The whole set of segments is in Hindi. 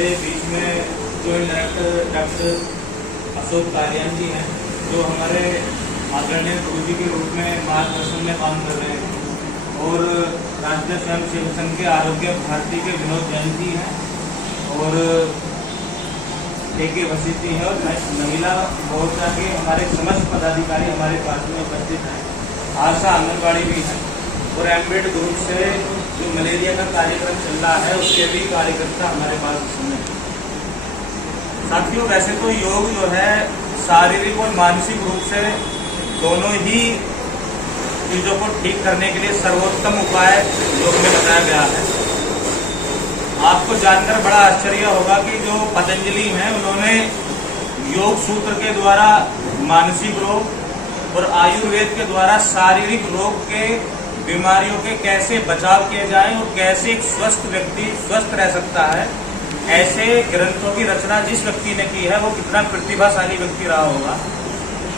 हमारे बीच में जॉइंट डायरेक्टर डॉक्टर अशोक तालियान जी हैं, जो हमारे आदरणीय गुरु जी के रूप में मार्गदर्शन में काम कर रहे हैं, और राष्ट्रीय स्वयं सेवक संघ के आरोग्य भारती के विनोद जैन जी हैं, और के वसीती है, और महिला मोर्चा के हमारे समस्त पदाधिकारी हमारे पास में उपस्थित हैं। आशा आंगनबाड़ी भी है, और एम्बेड ग्रुप से जो मलेरिया का कार्यक्रम चल रहा है उसके भी कार्यकर्ता हमारे पास हैं। साथियों, वैसे तो योग जो है शारीरिक और मानसिक रूप से दोनों ही चीज़ों को ठीक करने के लिए सर्वोत्तम उपाय योग में बताया गया है। आपको जानकर बड़ा आश्चर्य होगा कि जो पतंजलि हैं उन्होंने योग सूत्र के द्वारा मानसिक रोग और आयुर्वेद के द्वारा शारीरिक रोग के बीमारियों के कैसे बचाव किए जाएं और कैसे एक स्वस्थ व्यक्ति स्वस्थ रह सकता है, ऐसे ग्रंथों की रचना जिस व्यक्ति ने की है वो कितना प्रतिभाशाली व्यक्ति रहा होगा।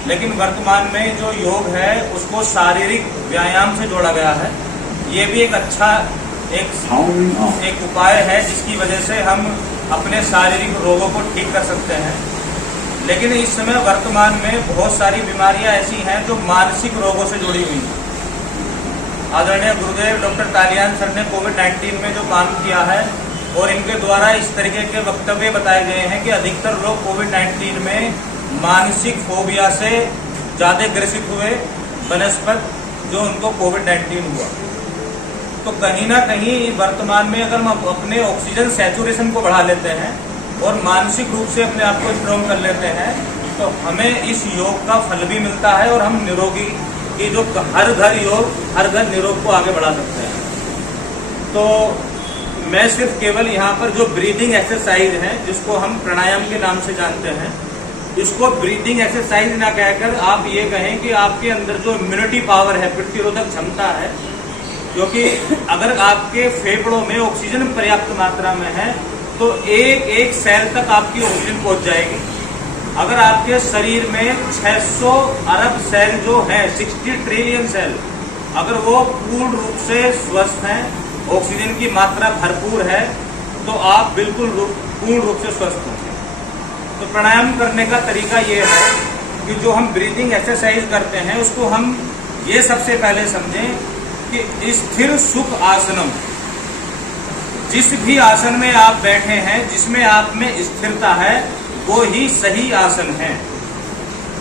लेकिन वर्तमान में जो योग है उसको शारीरिक व्यायाम से जोड़ा गया है। ये भी एक अच्छा एक उपाय है जिसकी वजह से हम अपने शारीरिक रोगों को ठीक कर सकते हैं। लेकिन इस समय वर्तमान में बहुत सारी बीमारियां ऐसी हैं जो मानसिक रोगों से जुड़ी हुई हैं। आदरणीय गुरुदेव डॉक्टर तालियान सर ने कोविड-19 में जो काम किया है और इनके द्वारा इस तरीके के वक्तव्य बताए गए हैं कि अधिकतर लोग कोविड-19 में मानसिक फोबिया से ज़्यादा ग्रसित हुए बनस्पत जो उनको कोविड-19 हुआ। तो कहीं ना कहीं वर्तमान में अगर हम अपने ऑक्सीजन सैचुरेशन को बढ़ा लेते हैं और मानसिक रूप से अपने आप को स्ट्रॉन्ग कर लेते हैं तो हमें इस योग का फल भी मिलता है और हम निरोगी की जो हर घर योग हर घर निरोग को आगे बढ़ा सकते हैं। तो मैं सिर्फ केवल यहाँ पर जो ब्रीदिंग एक्सरसाइज है जिसको हम प्राणायाम के नाम से जानते हैं, इसको ब्रीदिंग एक्सरसाइज ना कहकर आप ये कहें कि आपके अंदर जो इम्यूनिटी पावर है, प्रतिरोधक क्षमता है, क्योंकि अगर आपके फेफड़ों में ऑक्सीजन पर्याप्त मात्रा में है तो एक एक सेल तक आपकी ऑक्सीजन पहुंच जाएगी। अगर आपके शरीर में 600 अरब सेल जो हैं, 60 ट्रिलियन सेल, अगर वो पूर्ण रूप से स्वस्थ हैं, ऑक्सीजन की मात्रा भरपूर है, तो आप बिल्कुल पूर्ण रूप से स्वस्थ होंगे। तो प्राणायाम करने का तरीका ये है कि जो हम ब्रीदिंग एक्सरसाइज करते हैं उसको हम ये सबसे पहले समझें कि स्थिर सुख आसनम, जिस भी आसन में आप बैठे हैं जिसमें आप में स्थिरता है वो ही सही आसन है।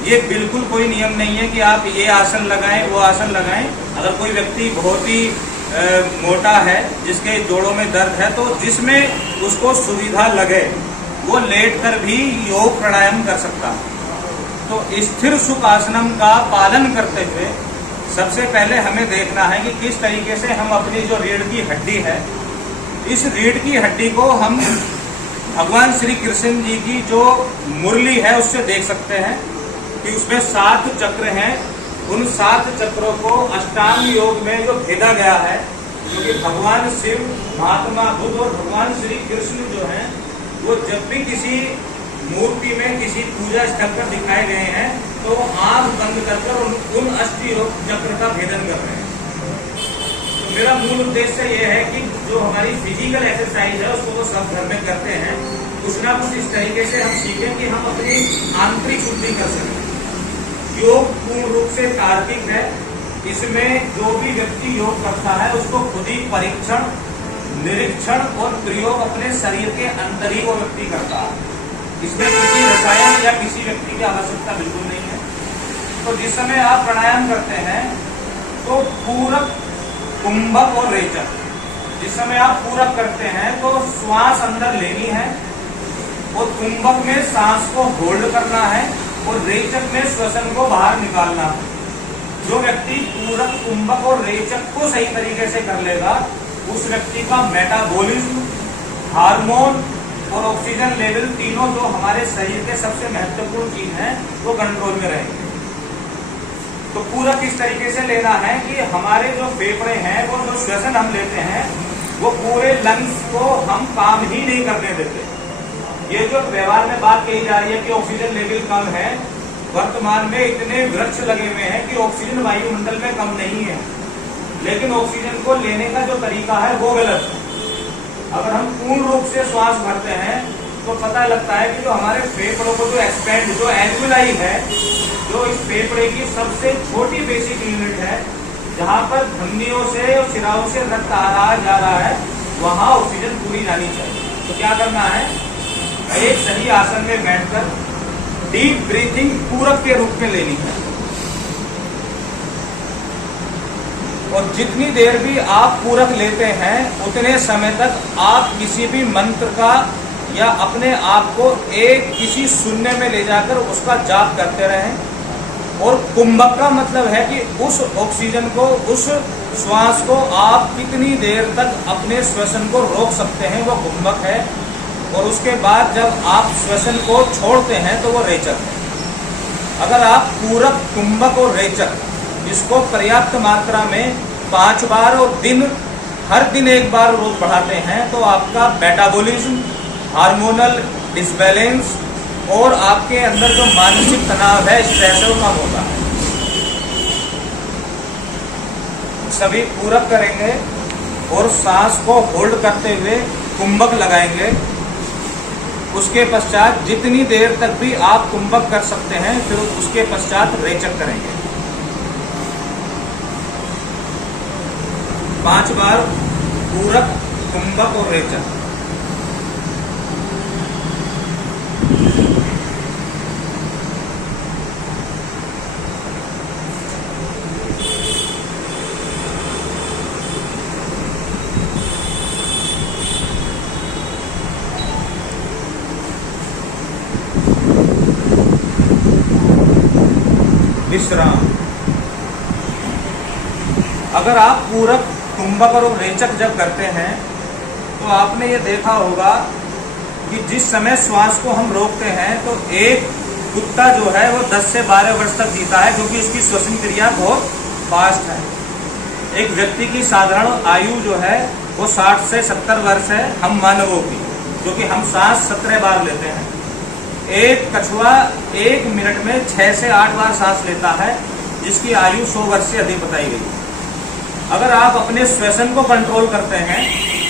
ये बिल्कुल कोई नियम नहीं है कि आप ये आसन लगाएं वो आसन लगाएं। अगर कोई व्यक्ति बहुत ही मोटा है, जिसके जोड़ों में दर्द है, तो जिसमें उसको सुविधा लगे वो लेट कर भी योग प्राणायाम कर सकता है। तो स्थिर सुख आसनम का पालन करते हुए सबसे पहले हमें देखना है कि किस तरीके से हम अपनी जो रीढ़ की हड्डी है, इस रीढ़ की हड्डी को हम भगवान श्री कृष्ण जी की जो मुरली है उससे देख सकते हैं कि उसमें 7 चक्र हैं। उन 7 चक्रों को अष्टांग योग में जो भेदा गया है, क्योंकि भगवान शिव, महात्मा बुद्ध और भगवान श्री कृष्ण जो हैं वो जब भी किसी मूर्ति में किसी पूजा स्थल पर दिखाए गए हैं तो वो आंख बंद कर उन अष्टयोग चक्र का भेदन कर रहे हैं। तो मेरा मूल उद्देश्य ये है कि जो हमारी फिजिकल एक्सरसाइज है उसको तो सब घर में करते हैं, कुछ ना कुछ इस तरीके से हम सीखें कि हम अपनी आंतरिक शुद्धि कर सकें। योग पूर्ण रूप से तार्किक है। इसमें जो भी व्यक्ति योग करता है उसको खुद ही परीक्षण, निरीक्षण और प्रयोग अपने शरीर के अंदर ही वो व्यक्ति करता है। इसमें किसी रसायन या किसी व्यक्ति की आवश्यकता बिल्कुल नहीं है। तो जिस समय आप प्राणायाम करते हैं तो पूरक, कुंभक और रेचक, जिस समय आप पूरक करते हैं तो श्वास अंदर लेनी है और कुंभक में सांस को होल्ड करना है और रेचक में श्वसन को बाहर निकालना है। जो व्यक्ति पूरक, कुंभक और रेचक को सही तरीके से कर लेगा उस व्यक्ति का मेटाबॉलिज्म, हार्मोन और ऑक्सीजन लेवल तीनों जो हमारे शरीर के सबसे महत्वपूर्ण चीज हैं वो कंट्रोल में रहेंगे। तो पूरक इस तरीके से लेना है कि हमारे जो फेफड़े हैं वो जो श्वसन हम लेते हैं वो पूरे लंग्स को हम काम ही नहीं करने देते। ये जो व्यवहार में बात कही जा रही है कि ऑक्सीजन लेवल कम है, वर्तमान में इतने वृक्ष लगे हुए हैं कि ऑक्सीजन वायुमंडल में कम नहीं है, लेकिन ऑक्सीजन को लेने का जो तरीका है वो गलत है। अगर हम पूर्ण रूप से श्वास भरते हैं तो पता लगता है कि जो हमारे फेफड़ों को जो एक्सपेंड जो एल्वियोलाई है, जो इस फेफड़े की सबसे छोटी बेसिक यूनिट है, जहां पर धमनियों से और शिराओं से रक्त आ रहा जा रहा है, वहां ऑक्सीजन पूरी जानी चाहिए। तो क्या करना है, एक सही आसन में बैठकर डीप ब्रीथिंग पूरक के रूप में लेनी है। और जितनी देर भी आप पूरक लेते हैं उतने समय तक आप किसी भी मंत्र का या अपने आप को एक किसी शून्य में ले जाकर उसका जाप करते रहें। और कुंभक का मतलब है कि उस ऑक्सीजन को, उस श्वास को आप कितनी देर तक अपने श्वसन को रोक सकते हैं, वो कुंभक है। और उसके बाद जब आप श्वसन को छोड़ते हैं तो वो रेचक है। अगर आप पूरक, कुंभक और रेचक इसको पर्याप्त मात्रा में 5 बार और हर दिन 1 बार रोज बढ़ाते हैं तो आपका मेटाबॉलिज्म, हार्मोनल डिसबैलेंस और आपके अंदर जो मानसिक तनाव है, स्ट्रेस है, वो कम होता है। सभी पूरक करेंगे और सांस को होल्ड करते हुए कुंभक लगाएंगे। उसके पश्चात जितनी देर तक भी आप कुंभक कर सकते हैं, फिर उसके पश्चात रेचक करेंगे। 5 बार पूरक, कुंभक और रेचक। विश्राम। अगर आप पूरक, कुंभक और रेचक जब करते हैं तो आपने ये देखा होगा कि जिस समय श्वास को हम रोकते हैं तो एक कुत्ता जो है वो 10 से 12 वर्ष तक जीता है, क्योंकि उसकी श्वसन क्रिया बहुत फास्ट है। एक व्यक्ति की साधारण आयु जो है वो 60 से 70 वर्ष है हम मानवों की, क्योंकि हम सांस 17 बार लेते हैं। एक कछुआ 1 मिनट में 6 से 8 बार सांस लेता है, जिसकी आयु 100 वर्ष से अधिक बताई गई। अगर आप अपने श्वसन को कंट्रोल करते हैं,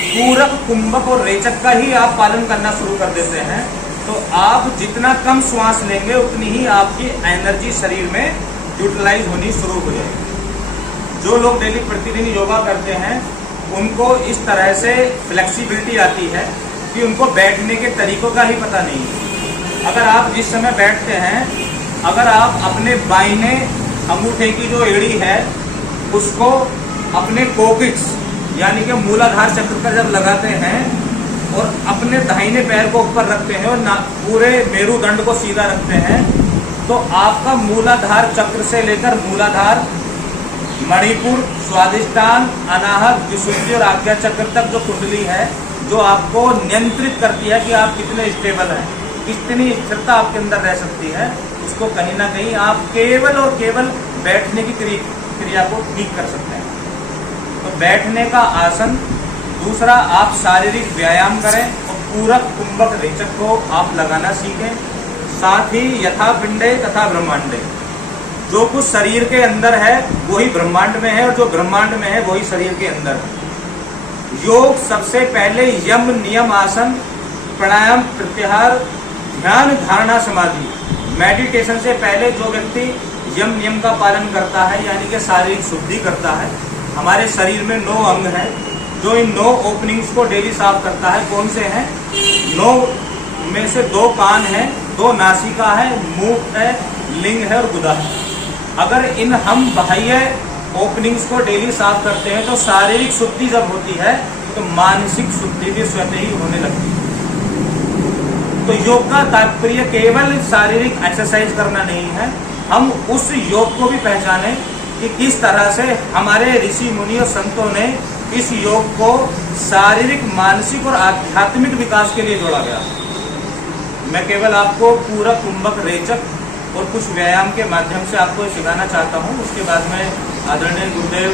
पूरक, कुंभक और रेचक का ही आप पालन करना शुरू कर देते हैं, तो आप जितना कम श्वास लेंगे उतनी ही आपकी एनर्जी शरीर में यूटिलाइज होनी शुरू हो जाएगी। जो लोग डेली प्रतिदिन योगा करते हैं उनको इस तरह से फ्लेक्सिबिलिटी आती है कि उनको बैठने के तरीकों का ही पता नहीं है। अगर आप जिस समय बैठते हैं, अगर आप अपने बाइने अंगूठे की जो एड़ी है उसको अपने कोकिक्स यानी कि मूलाधार चक्र पर जब लगाते हैं और अपने दाहिने पैर को ऊपर रखते हैं और पूरे मेरुदंड को सीधा रखते हैं, तो आपका मूलाधार चक्र से लेकर मूलाधार, मणिपुर, स्वादिष्टान, अनाहत, विशुद्धि और आज्ञा चक्र तक जो कुंडली है, जो आपको नियंत्रित करती है कि आप कितने स्टेबल हैं, कितनी स्थिरता आपके अंदर रह सकती है, उसको कहीं ना कहीं आप केवल और केवल बैठने की क्रिया को ठीक कर सकते हैं। तो बैठने का आसन। दूसरा, आप शारीरिक व्यायाम करें और पूरक, कुंभक, रेचक को आप लगाना सीखें। साथ ही यथा पिंडे तथा ब्रह्मांडे, जो कुछ शरीर के अंदर है वही ब्रह्मांड में है और जो ब्रह्मांड में है वही शरीर के अंदर है। योग सबसे पहले यम, नियम, आसन, प्राणायाम, प्रत्याहार, ध्यान, धारणा, समाधि, मेडिटेशन से पहले जो व्यक्ति यम नियम का पालन करता है, यानी कि शारीरिक शुद्धि करता है। हमारे शरीर में 9 अंग हैं, जो इन 9 ओपनिंग्स को डेली साफ करता है। कौन से हैं? 9 में से 2 कान हैं, 2 नासिका है, मुख है, लिंग है और गुदा है। अगर इन हम बाह्य ओपनिंग्स को डेली साफ करते हैं तो शारीरिक शुद्धि जब होती है तो मानसिक शुद्धि भी स्वतः ही होने लगती है। तो योग का तात्पर्य केवल शारीरिक एक्सरसाइज करना नहीं है, हम उस योग को भी पहचानें कि किस तरह से हमारे ऋषि मुनि और संतों ने इस योग को शारीरिक, मानसिक और आध्यात्मिक विकास के लिए जोड़ा गया। मैं केवल आपको पूरा कुंभक, रेचक और कुछ व्यायाम के माध्यम से आपको सिखाना चाहता हूँ। उसके बाद में आदरणीय गुरुदेव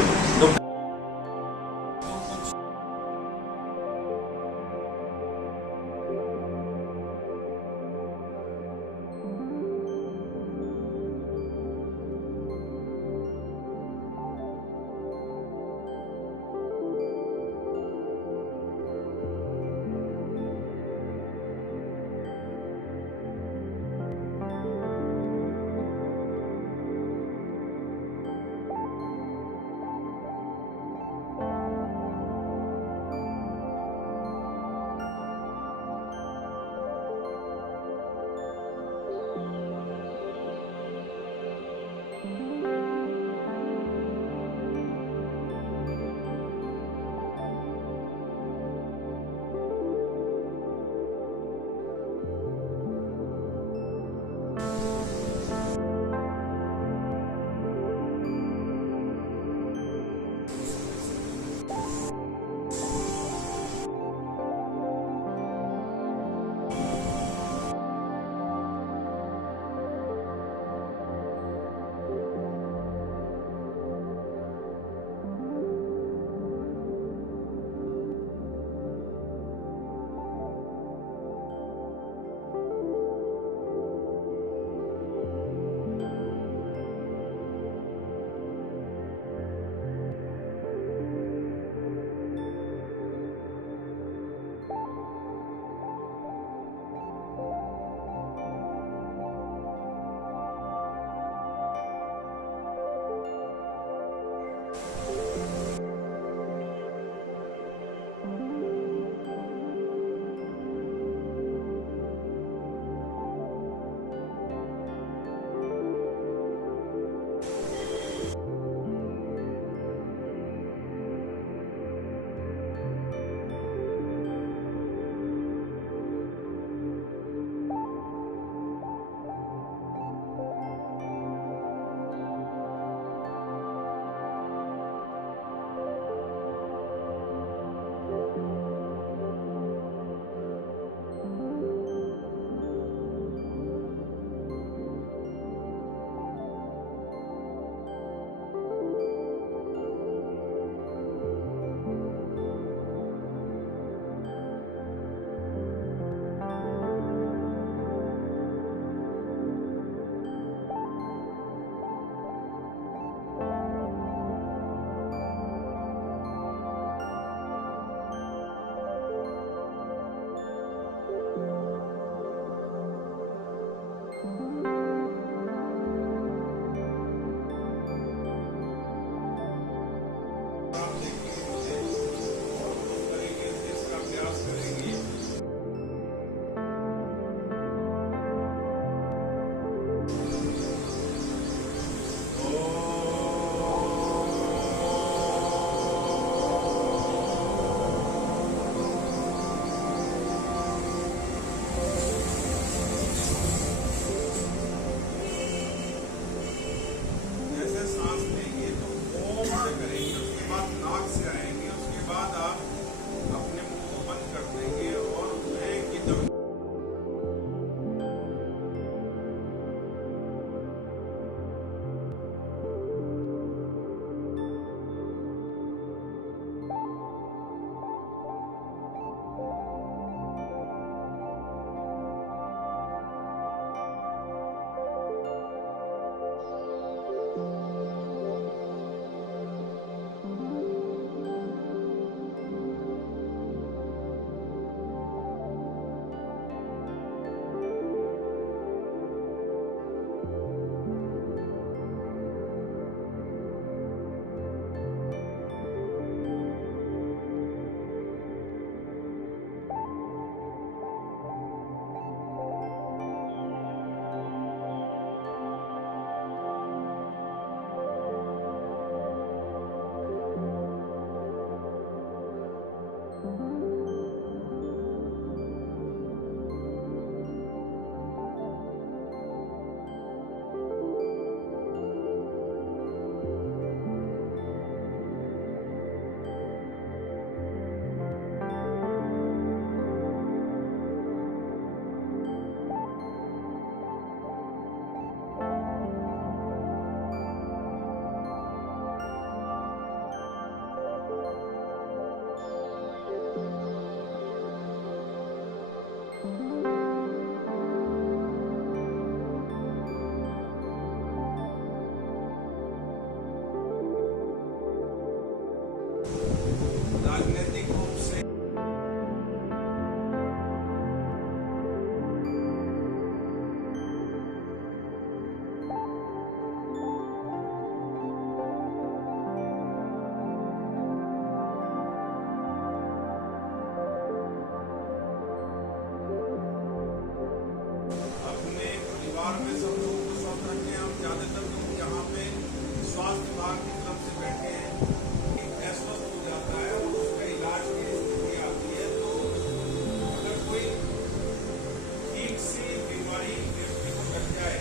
से करेंगे, उसके बाद नाक से आएंगे, उसके बाद आप अपने मुंह को बंद कर देंगे और एक ही दम राजनीतिक रूप से अपने परिवार में सब लोगों को स्वस्थ रखें। हम ज्यादातर लोग यहाँ पे स्वास्थ्य विभाग की तरफ से बैठे हैं, अस्वस्थ हो जाता है और उसका इलाज की स्थिति आती है, तो अगर कोई ठीक सी बीमारी व्यक्ति को लग जाए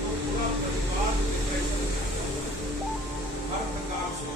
तो पूरा परिवार डिप्रेशन में, हर प्रकार से